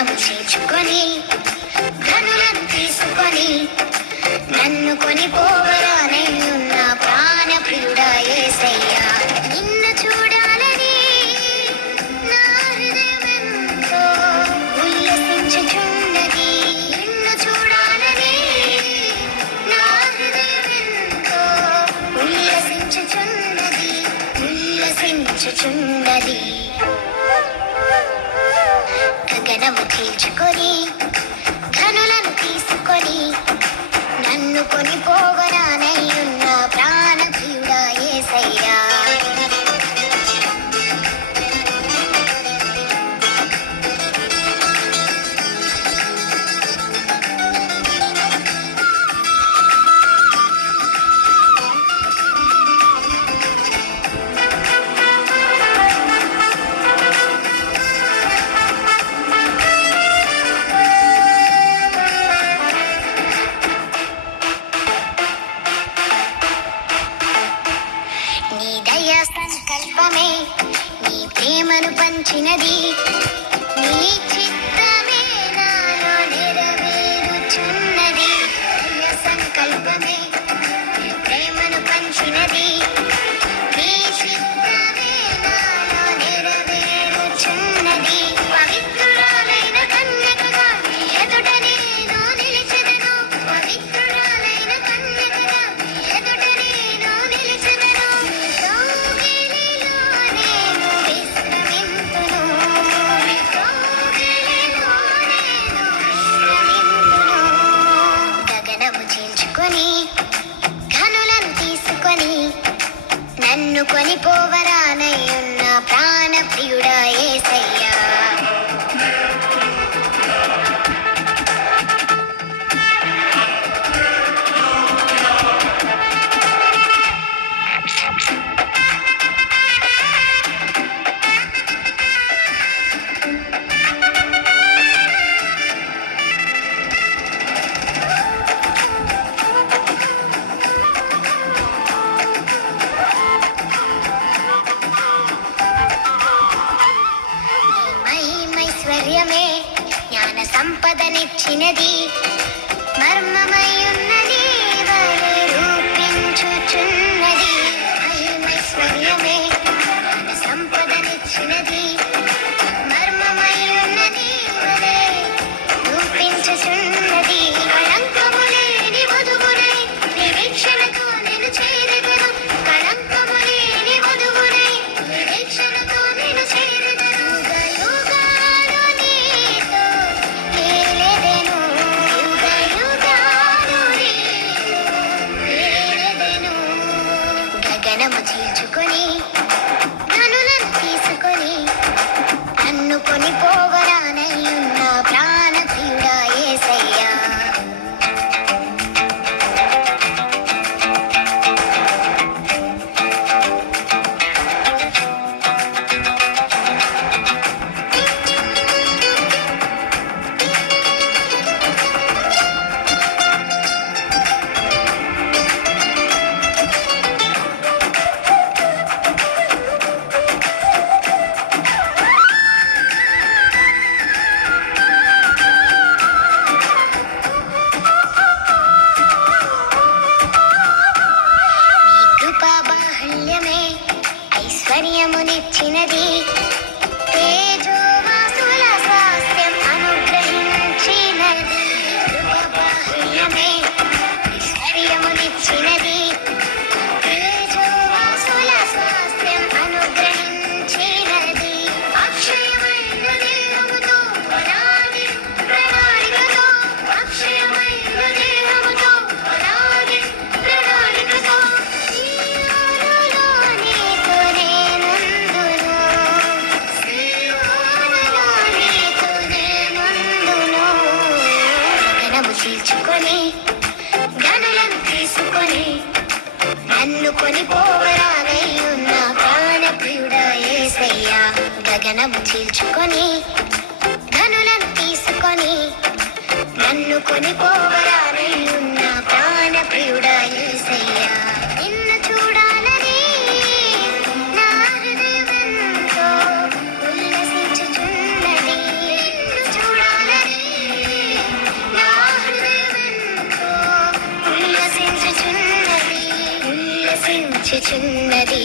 గగనము చేర్చుకొని ధనులను తీసుకొని నన్ను కొనిపోవరానయ్యున్న ప్రాణ ప్రియుడా యేసయ్యా. నిన్ను చూడాలని నా హృదయమెంతో ఉల్లసించుచున్నది. నిన్ను చూడాలని నా హృదయమెంతో ఉల్లసించుచున్నది. గగనము చీల్చుకొని ధనులను తీసుకొని నన్ను కొనిపోవరానయ్యున్న ప్రాణ ప్రియుడా యేసయ్యా. నీ దయా సంకల్పమే నీ ప్రేమను పంచినది. నీ చిత్తమే నాలో నెరవేరుచున్నది. దయా సంకల్పమే నీ ప్రేమను పంచినది. నీ చిత్తమే నాలో నెరవేరుచున్నది. పవిత్రురాలైన కన్యకగా నీ ఎదుట నేను నిలిచెదను. పవిత్రురాలైన కన్యకగా నీ ఎదుట నేను నిలిచెదను. నీ కౌగిలిలో నేను విశ్రమింతును. నీ కౌగిలిలో నేను విశ్రమింతును. గగనము చీల్చుకొని ఘనులను తీసుకొని నన్ను కొనిపోవరానయ్యున్న ప్రాణ ప్రియుడా యేసయ్యా. మహిమైశ్వర్యమే జ్ఞాన సంపదనిచ్చినది. మర్మమయున్నది వలె రూపించుచున్నది. మహిమైశ్వర్యమే జ్ఞాన సంపదనిచ్చినది. మర్మమయున్నది వలె రూపించుచున్నది. కళంకము లేని వధువునై నిరీక్షణతో నేను చేరెదను. కళంకము లేని వధువునై నిరీక్షణతో నేను చేరెదను. యుగయుగాలు నీతో ఏలెదను. యుగయుగాలు నీతో ఏలెదను. గగనము చీల్చుకొని ధనులను తీసుకొని నన్ను కొనిపోవరానయ్యున్న ప్రాణ ప్రియుడా యేసయ్యా. నీ కృపా బాహుళ్యమే ఐశ్వర్యమునిచ్చినది. తేజోవాసుల స్వాస్థ్యం అనుగ్రహించినది. కృపా బాహుళ్యమే ఐశ్వర్యమునిచ్చినది. తేజోవాసుల స్వాస్థ్యం అనుగ్రహించినది. అక్షయమైన దేహముతో అనాది ప్రణాళికతో. అక్షయమైన దేహముతో అనాది ప్రణాళికతో. సీయోనులో నీతో నేనుందును. సీయోనులో నీతో నేనుందును. గగనము చీల్చుకొని ఘనులను తీసుకొని నన్ను కొనిపోవరానయ్యున్న ప్రాణ ప్రియుడా యేసయ్యా. గగనము చీల్చుకొని ధనులను తీసుకొని నన్ను కొనిపోవరానయ్యున్న ప్రాణ ప్రియుడా యేసయ్యా. నిన్ను చూడాలని నా హృదయమెంతో ఉల్లసించుచున్నది. నిన్ను చూడాలని చిన్నది